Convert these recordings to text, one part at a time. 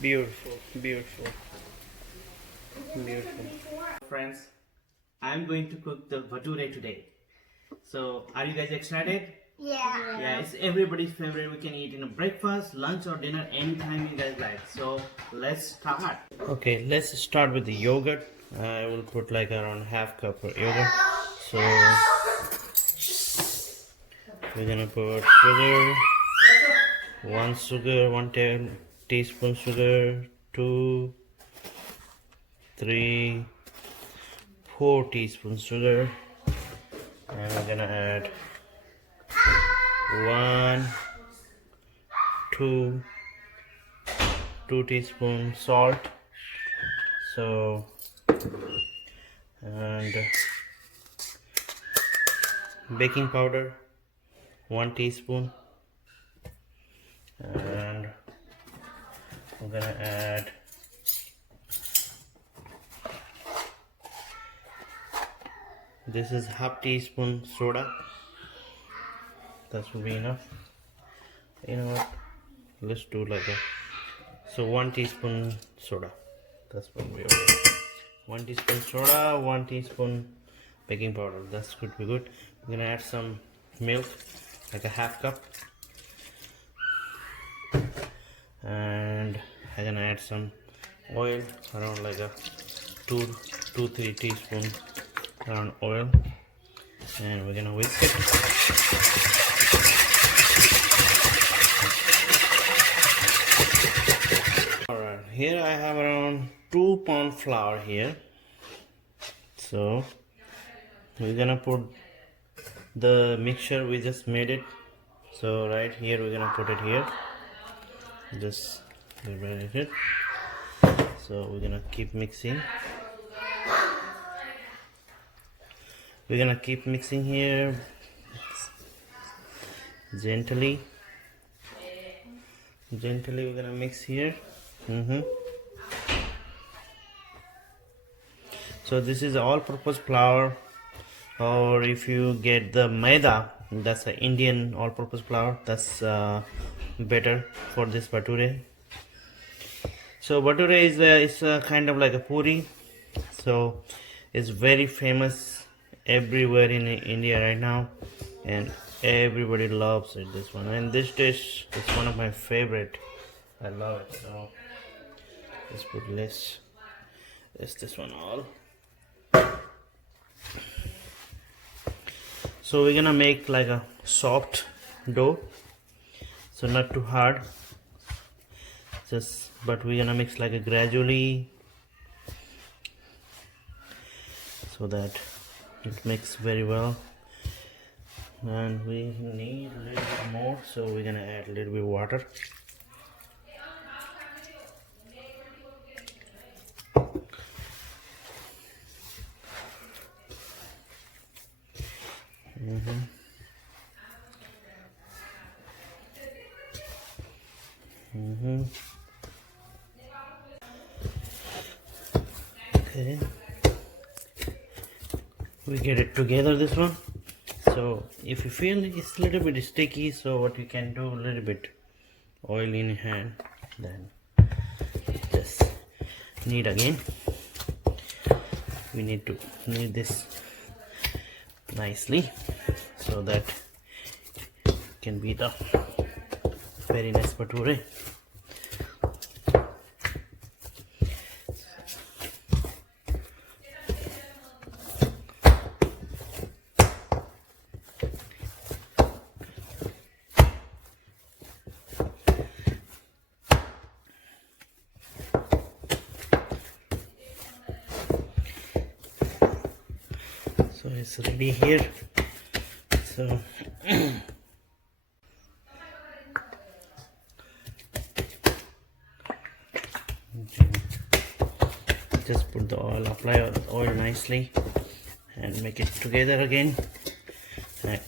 Beautiful, beautiful, beautiful. Friends, I'm going to cook the bhature today. So, are you guys excited? Yeah. Yeah, it's everybody's favorite. We can eat in a breakfast, lunch, or dinner anytime you guys like. So, let's start. Okay, let's start with the yogurt. I will put like around half cup of yogurt. So, we're gonna put sugar, one teaspoon sugar, two, three, 4 teaspoons sugar, and we're gonna add one, two, 2 teaspoons salt. So, and baking powder, 1 teaspoon, and we're gonna add this is half teaspoon soda. That will be enough. You know what? Let's do like a 1 teaspoon soda. That's what we okay. 1 teaspoon soda, 1 teaspoon baking powder. That's could be good. We're gonna add some milk, like a half cup, and I'm gonna add some oil, around like a 3 teaspoon around oil, and we're gonna whisk it. Alright, here I have around 2 pound flour here. So we're gonna put the mixture we just made it. So right here we're gonna put it here. Just ready it. So we're gonna keep mixing. We're gonna keep mixing here gently. Gently we're gonna mix here. So this is all-purpose flour, or if you get the maida, that's an Indian all-purpose flour. That's better for this bhature. So bhature is kind of like a puri. So it's very famous everywhere in India right now, and everybody loves it. This one, and this dish is one of my favorite. I love it. So let's put less. This one all. So we're gonna make like a soft dough, so not too hard, but we're gonna mix like a gradually, so that it mix very well. And we need a little bit more, so we're gonna add a little bit of water. Okay, we get it together, this one. So if you feel it's a little bit sticky, so what you can do, a little bit oil in your hand, then just knead again. We need to knead this nicely, so that can be the very nice bhature. So it's ready here. So just put the oil, apply the oil nicely, and make it together again. And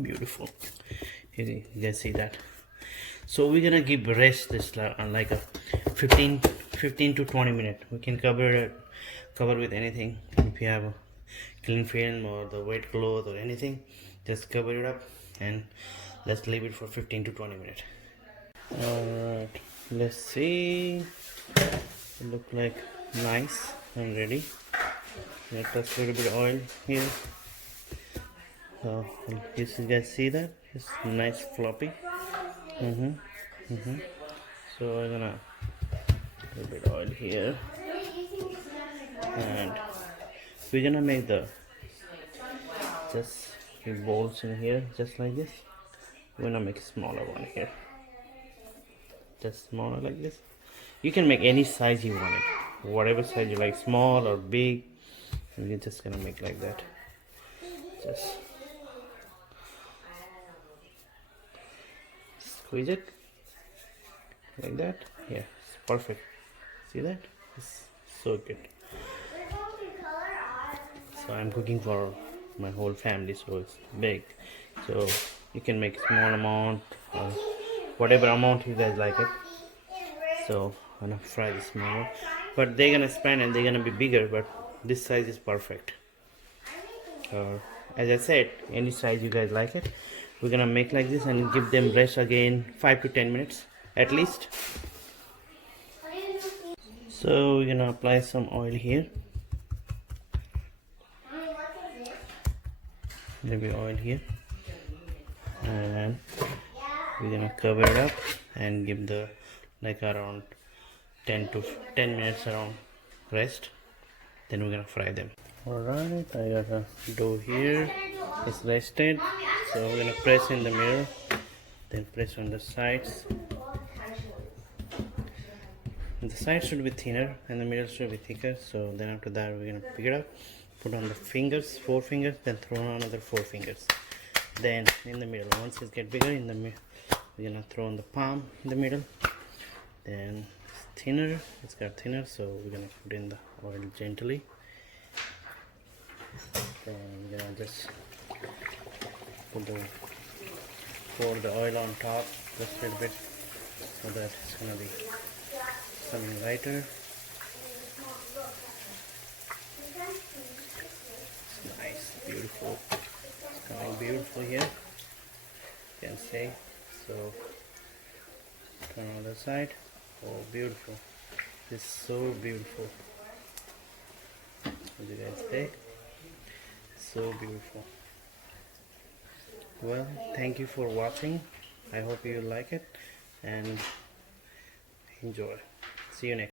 beautiful. You guys see that? So we're gonna give rest this like a 15 to 20 minutes. We can cover with anything. If you have a clean film or the wet cloth or anything, just cover it up and let's leave it for 15 to 20 minutes. Alright, let's see. It look like nice and ready. Let us a little bit of oil here. So you guys see that? It's nice floppy. So we're gonna a little bit of oil here, and we're gonna make the just few bolts in here, just like this. We're gonna make a smaller one here, just smaller like this. You can make any size you want it, whatever size you like, small or big. And you're just gonna make like that. Just squeeze it like that. Yeah, it's perfect. See that? It's so good. So I'm cooking for my whole family, so it's big. So you can make small amount or whatever amount you guys like it. So I'm gonna fry this more, but they're gonna expand and they're gonna be bigger, but this size is perfect. As I said, any size you guys like it. We're gonna make like this and give them rest again 5 to 10 minutes at least. So we're gonna apply some oil here, maybe oil here, and we're gonna cover it up and give the like around 10 minutes around rest. Then we're gonna fry them. Alright, I got a dough here. It's rested, so we're gonna press in the middle, then press on the sides. The sides should be thinner and the middle should be thicker. So then after that we're gonna pick it up, put on the fingers, 4 fingers, then throw on another 4 fingers. Then in the middle, once it get bigger in the middle, we're gonna throw on the palm in the middle. Then it's thinner, it's got thinner, so we're gonna put in the oil gently. Then we're gonna just pour the oil on top just a little bit, so that it's gonna be coming lighter. It's nice, beautiful. It's coming beautiful here. You can see. So turn on the side. Oh, beautiful! It's so beautiful. What do you guys think? So beautiful. Well, thank you for watching. I hope you like it and enjoy. See you next.